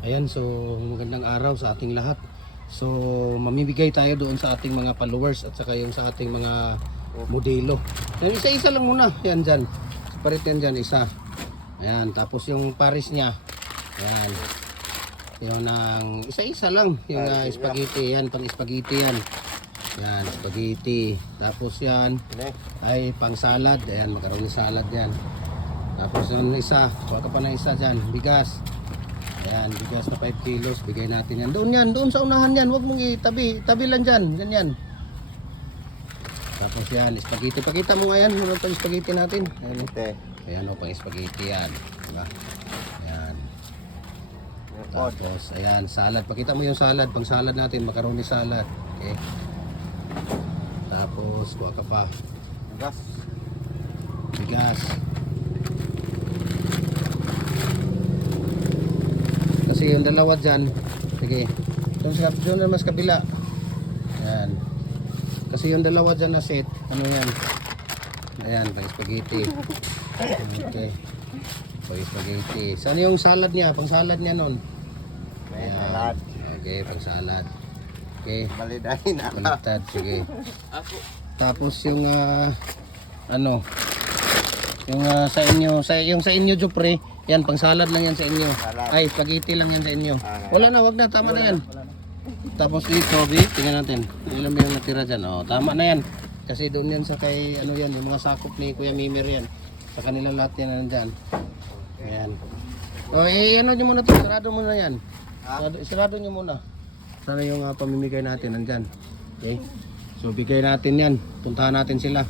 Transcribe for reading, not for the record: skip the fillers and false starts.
Ayan, so magandang araw sa ating lahat. So mamimigay tayo doon sa ating mga followers at saka yung sa ating mga modelo. Yan, isa-isa lang muna. Yan dyan. Separate yan dyan, isa. Ayan, tapos yung pares niya. Ayan. Yung ang isa-isa lang. Yung spaghetti. Yan, pang spaghetti yan. Yan, spaghetti. Tapos yan ay pang salad. Ayan, macaroni salad yan. Tapos yung isa, kuha ka pa na isa dyan. Bigas. Ayan, bigas na 5 kilos, bigay natin yan. Doon yan, doon sa unahan yan, huwag mong itabi, tabi lang dyan, ganyan. Tapos yan, spaghetti, pakita mo nga yan, ano itong spaghetti natin. Ayan, ayan o, pang spaghetti yan. Diba? Ayan. Tapos, ayan, salad, pakita mo yung salad, pang salad natin, macaroni salad. Okay. Tapos, kuha ka pa. Bigas. Bigas. Kasi yung dalawa dyan, sige, doon na mas kabila. Ayan. Kasi yung dalawa dyan na set, ano yan? Ayan, pang spaghetti. Okay. Pang spaghetti. Saan yung salad niya? Pang salad niya nun? Ayan. Okay, pang salad. Okay. Balidahin na. Baliktad, sige. Tapos yung, ano, yung sa inyo Jupre, yan pang salad lang yan sa inyo. Ay, spaghetti lang yan sa inyo. Wala na, wag na, tama na yan. Tapos dito, tingnan natin. Ilan ba yung natira dyan? Oh, tama na yan. Kasi doon yan sa kay ano yan, yung mga sakop ni Kuya Mimir yan. Sa kanila lahat yan nandyan. Ayan. Oh, ano nyo muna to, sarado muna yan. Sarado nyo muna. Sana yung pamimigay natin nandyan. Okay. So bigay natin yan. Puntahan natin sila.